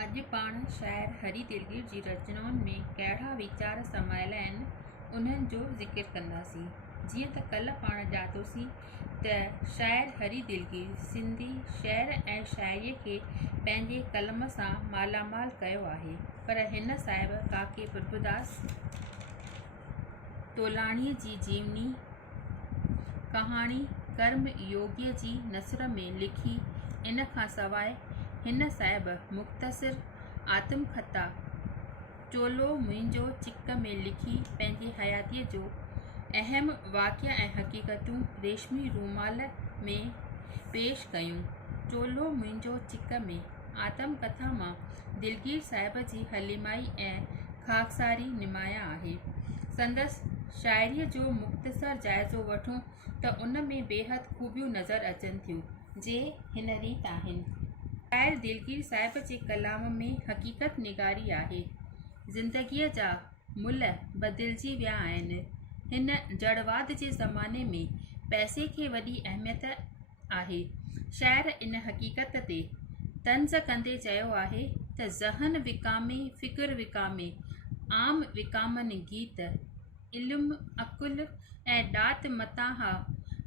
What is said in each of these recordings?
अॼु पाण शाइर हरी दिलगीर जी रचनाउनि में कहिड़ा वीचार समायल आहिनि उन्हनि जो ज़िक्र कंदासीं। जीअं त कल्ह पाण ॼातोसीं त शाइर हरी दिलगीर सिंधी शइर ऐं शाइरीअ खे पंहिंजे कलम सां मालामाल कयो आहे, पर हिन साहिब काके प्रभुदास तोलाणीअ जी जीवनी कहाणी कर्म योगीअ जी नसर में लिखी। इन खां सवाइ हिन साहिब मुख़्तसिर आत्मकथा चोलो मुंहिंजो चिक में लिखी पंहिंजे हयातीअ जो अहम वाक़िया ऐं हक़ीक़तूं रेशमी रूमाल में पेश कयूं। चोलो मुंहिंजो चिक में आत्मकथा मां दिलगीर साहिब जी हलीमाई ऐं ख़ाकसारी निमाया आहे। संदसि शाइरीअ जो मुख़्तसर जाइज़ो वठूं त उन में बेहद ख़ूबियूं नज़र अचनि थियूं, जे हिन रीत आहिनि। शाइर दिलगीर साहिब जे कलाम में हक़ीक़त निगारी आहे। ज़िंदगीअ जा मुल बदिलजी विया आहिनि। हिन जड़वाद जे ज़माने में पैसे खे वॾी अहमियत आहे। शाइर इन हक़ीक़त ते तंज़ कंदे चयो आहे त ज़हन विकामे फ़िक्र विकामे आम विकामनि गीत इल्म अकुल ऐं ॾात मताहा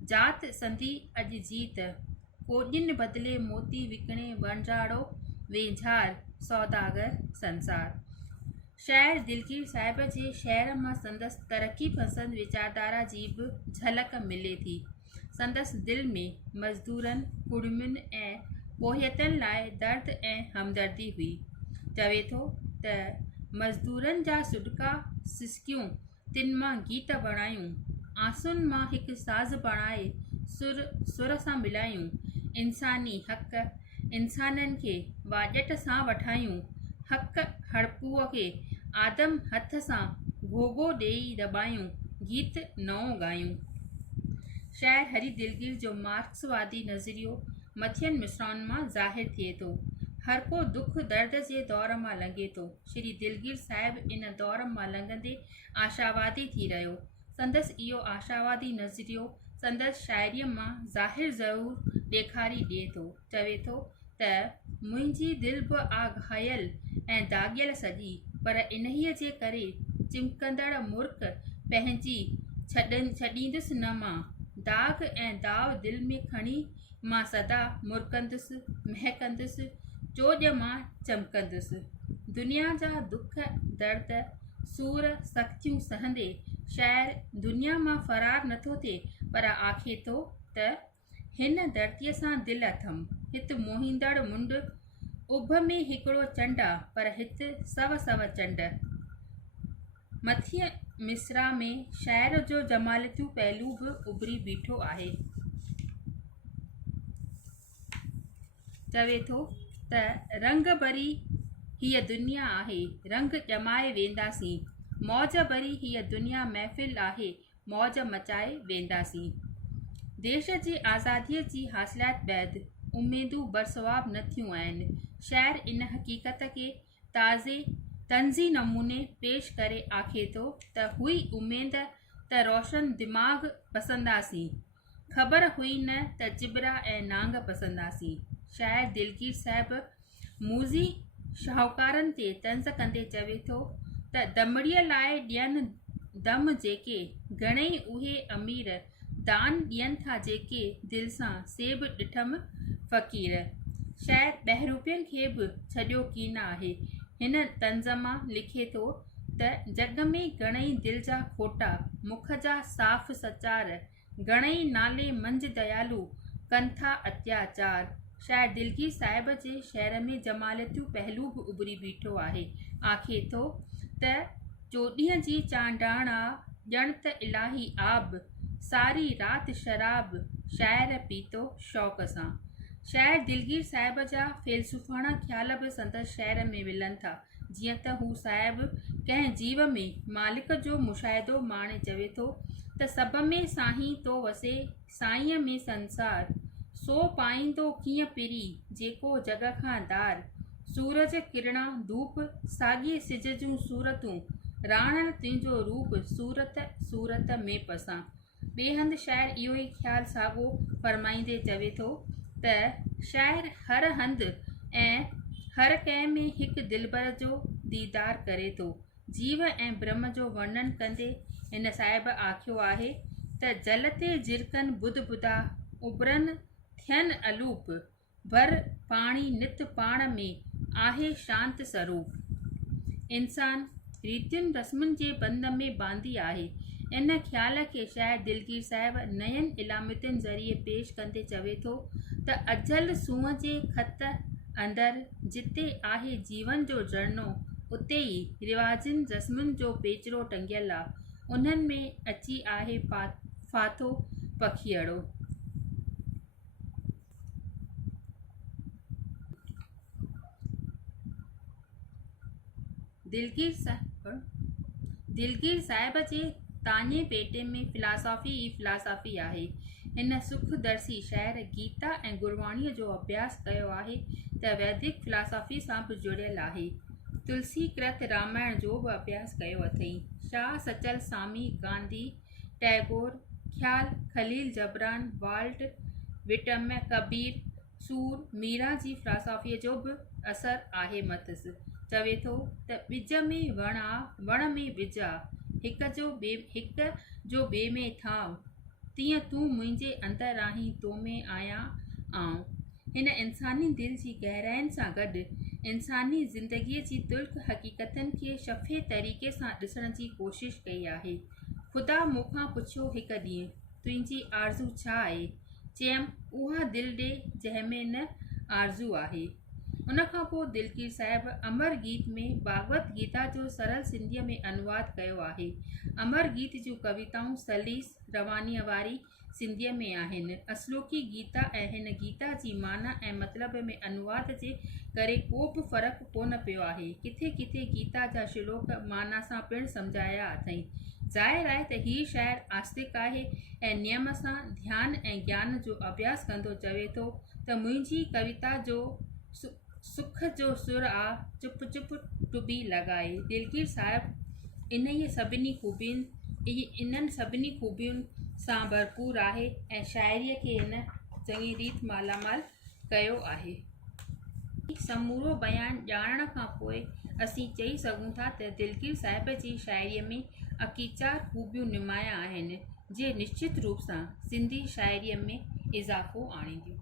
जात संधी अॼु जीत कोॾिन बदिले मोती विकिणे वणझाड़ो वेझार सौदागर संसार। शाइर दिलगीर साहिब जे शहर मां संदसि तरक़ी पसंद वीचारधारा जी बि झलक मिले थी। संदसि दिलि में मज़दूरनि कुड़मियुनि ऐं पोहियतनि लाइ दर्द ऐं हमदर्दी हुई। चवे थो त मज़दूरनि जा सुॾका सिसकियूं तिन मां गीत बणायूं, आंसुनि मां हिकु साज़ बणाए सुर सां मिलायूं, इंसानी हक़ इंसाननि खे वाॼट सां वठायूं, हक़ हड़पूअ खे आदम हथ सां गोगो ॾेई दॿायूं, गीत नओं ॻायूं। शाइर हरी दिलगीर जो मार्क्सवादी नज़रियो मथियनि मिसराउनि मां ज़ाहिर थिए थो। हर को दुख दर्द जे दौर मां लंघे थो। श्री दिलगीर साहिब इन दौर मां लंघंदे आशावादी थी रहियो। संदसि इहो आशावादी नज़रियो संदसि शाइरीअ मां ज़ाहिर ज़रूर ॾेखारी ॾिए थो। चवे थो त मुंहिंजी दिलि बि आ घायल ऐं दाॻियल सॼी, पर इन्हीअ जे करे चिमकंदड़ मुर्क पंहिंजी छॾींदुसि न मां, दाग़ ऐं दाव दिलि में खणी मां सदा मुरकंदुसि महकंदुसि चोॼ मां चमकंदुसि। दुनिया जा दुख दर्द सूर सख़्तियूं सहंदे शाइर दुनिया मां फ़रार नथो थिए, पर आखे थो त हिन धरतीअ सां दिलि अथमि, हिते मोहींदड़ मुंड उभ में हिकिड़ो चंड आहे, पर हिते सव सव चंड। मथिय मिसरा में शाइर जो जमालतियूं पहलू बि उभरी बीठो आहे। चवे थो त रंग भरी हीअ दुनिया आहे, रंग ॼमाए वेंदासीं, मौज भरी हीअ दुनिया महफ़िल आहे, मौज मचाए वेंदासीं। देश जी आज़ादीअ जी हासिलात बैदि उमेदूं बरसवाब न थियूं आहिनि। शाइर इन हक़ीक़त खे तंज़ी नमूने पेश करे आखे थो त हुई उमेद त रोशन दिमाग़ पसंदासीं, ख़बर हुई न त चिबरा ऐं नांग पसंदासीं। शाइर दिलगीर साहिब मूज़ी शाहूकारनि ते तंज़ कंदे चवे थो त दमड़ीअ लाइ ॾियनि दम जेके, घणेई उहे अमीर दान ॾियनि था जेके, दिलि सां सेब ॾिठमि फ़क़ीर। शाइर बहरूपियनि खे बि छॾियो कीन आहे। हिन तंज़ मां लिखे थो त जग में घणेई दिलि जा खोटा, मुख जा साफ़ सचार, घणेई नाले मंझि दयालू कनि था अत्याचार। शाइर दिलगीर साहिब जे शहर में जमालतियूं पहलू बि उभरी बीठो आहे। आखे थो त चोॾींहं जी चांडाणा ॼण त इलाही आब, सारी राति शराब शाइर पीतो शौक़ सां। शाइर दिलगीर साहिब जा फ़िलसुफ़ाणा ख़्याल बि संदसि शहर में मिलनि था। जीअं त हू साहिब कंहिं जीव में मालिक जो मुशाहिदो माणे चवे थो त सभ में साईं थो वसे, साईंअ में संसार, सो पाईंदो कीअं पिरी जेको जग खां दार, सूरज किरणा धूप साॻिए सिज जूं सूरतूं, राणनि तुंहिंजो रूप सूरत सूरत में पसां। ॿिए हंधि शाइर इहो ई ख़्यालु साॻियो फरमाईंदे चवे थो त शाइर हर हंधि ऐं हर कंहिं में हिकु दिलबर जो दीदार करे थो। जीव ऐं ब्रह्म जो वर्णन कंदे हिन साहिब आखियो आहे त जल ते जिरकनि बुध बुधा उबरनि थियनि अलूप भर पाणी नित पाण में आहे शांत स्वरूप। इंसान रीतियुनि रस्मुनि जे बंध में बांधी आहे। इन ख़्याल खे शायदि दिलगीर साहिब नयनि इलामतुनि ज़रिए पेश कंदे चवे थो त अजल सूंहं जे ख़त अंदरि जिते आहे जीवन जो झरनो उते ई रिवाजनि रस्मुनि जो पेचरो टंगियल आहे। उन्हनि में अची आहे फाथो पखीअड़ो। दिलगीर साहिब जे ताने पेटे में फिलासफ़ी ई फिलासफ़ी आहे। हिन सुखदर्शी शाइर गीता ऐं गुरबाणीअ जो अभ्यास कयो आहे त वैदिक फिलासफ़ी सां बि जुड़ियल आहे। तुलसी कृत रामायण जो बि अभ्यास कयो अथई। शाह सचल सामी गांधी टैगोर ख़्याल खलील जबरान वाल्ट विटम कबीर सूर मीरा जी फिलासफ़ीअ जो बि असरु आहे मथसि। चवे थो त ॿिज में वण आहे वण में ॿिज आहे हिक जो ॿिए में थांव तीअं तूं मुंहिंजे अंदरि आहीं तो में आहियां आऊं। हिन इंसानी दिलि जी गहराइनि सां गॾु इंसानी ज़िंदगीअ जी तुल्क हक़ीक़तनि खे शफ़े तरीक़े सां ॾिसण जी कोशिशि कई आहे। ख़ुदा मूंखां पुछियो हिकु ॾींहुं तुंहिंजी आरज़ू छा आहे? चयमि उहा दिलि ॾे जंहिंमें न आरज़ू आहे। उनखां पोइ दिलगीर साहिब अमर गीत में भागवत गीता जो सरल सिंधीअ में अनुवाद कयो आहे। अमर गीत जूं कविताऊं सलीस रवानीअ वारी सिंधीअ में आहिनि। असलोकी गीता ऐं हिन गीता जी माना ऐं मतिलब में अनुवाद जे करे को बि फ़र्क़ु कोन पियो आहे। किथे किथे गीता जा श्लोक माना सां पिणु सम्झाया अथई। ज़ाहिर आहे त हीउ शाइर आस्तिक आहे ऐं नियम सां ध्यान ऐं ज्ञान जो अभ्यास कंदो चवे थो त मुंहिंजी कविता जो सुख जो सुर आ चुप चुप टुबी लॻाए। दिलगीर साहिब इन्हनि सभिनी ख़ूबियुनि सां भरपूर आहे ऐं शाइरीअ खे हिन चङी रीति मालामाल कयो आहे। समूरो बयानु ॼाणण खां पोइ असीं चई सघूं था त दिलगीर साहिब जी शाइरीअ में अकीचार ख़ूबियूं नुमायां आहिनि जे निश्चित रूप सां सिंधी शाइरीअ में इज़ाफ़ो आणींदियूं।